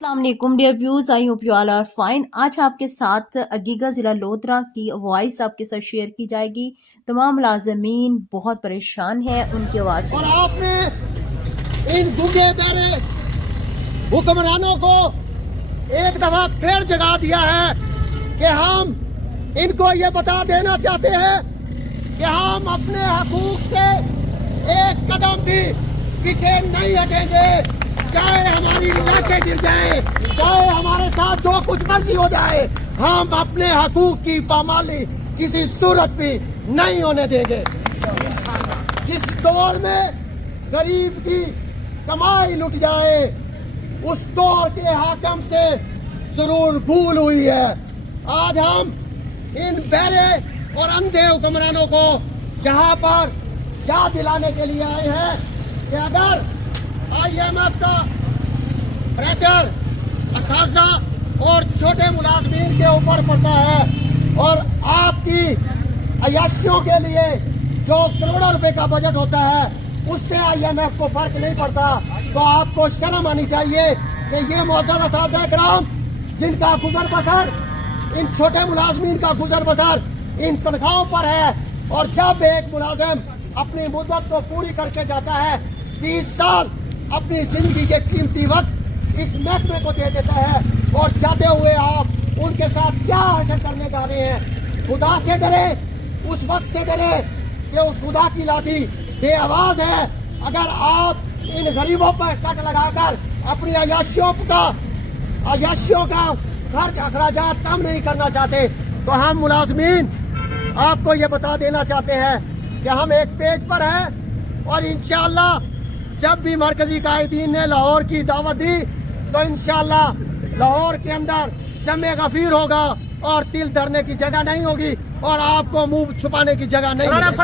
السلام علیکم ڈیئر ویوز، I hope you all are fine. آج آپ کے ساتھ عگیگہ ضلع لودھرا کی وائس آپ کے ساتھ شیئر کی جائے گی۔ تمام ملازمین بہت پریشان ہیں، ان کی آواز اور آپ نے ان گنگے بہرے حکمرانوں کو ایک دفعہ پھر جگا دیا ہے کہ ہم ان کو یہ بتا دینا چاہتے ہیں کہ ہم اپنے حقوق سے ایک قدم بھی پیچھے نہیں ہٹیں گے، چاہے ہماری لاشیں گر جائیں، چاہے ہمارے ساتھ جو کچھ مرضی ہو جائے، ہم اپنے حقوق کی پامالی کسی صورت بھی نہیں ہونے دیں گے۔ جس دور میں غریب کی کمائی لٹ جائے، اس دور کے حاکم سے ضرور بھول ہوئی ہے۔ آج ہم ان بہرے اور اندھے حکمرانوں کو یہاں پر یاد دلانے کے لیے آئے ہیں کہ اگر آئی ایم ایف کا پریشر اساتذہ اور چھوٹے ملازمین کے اوپر پڑتا ہے اور آپ کی عیاشیوں کے لیے جو کروڑوں روپے کا بجٹ ہوتا ہے اس سے آئی ایم ایف کو فرق نہیں پڑتا، تو آپ کو شرم آنی چاہیے کہ یہ معزز اساتذہ کرام جن کا گزر بسر، ان چھوٹے ملازمین کا گزر بسر ان تنخواہوں پر ہے، اور جب ایک ملازم اپنی مدت کو پوری کر کے جاتا ہے، 30 سال اپنی زندگی کے قیمتی وقت اس محکمے کو دے دیتا ہے، اور جاتے ہوئے آپ ان کے ساتھ کیا حشر کرنے جا رہے ہیں؟ خدا سے ڈرے، اس وقت سے ڈرے کہ اس خدا کی لاٹھی بے آواز ہے۔ اگر آپ ان غریبوں پر کٹ لگا کر اپنی عیاشیوں کا خرچ اخراجات کم نہیں کرنا چاہتے، تو ہم ملازمین آپ کو یہ بتا دینا چاہتے ہیں کہ ہم ایک پیج پر ہیں، اور انشاءاللہ جب بھی مرکزی قائدین نے لاہور کی دعوت دی تو انشاءاللہ لاہور کے اندر جمع غفیر ہوگا اور تل دھرنے کی جگہ نہیں ہوگی، اور آپ کو منہ چھپانے کی جگہ نہیں ملے گی۔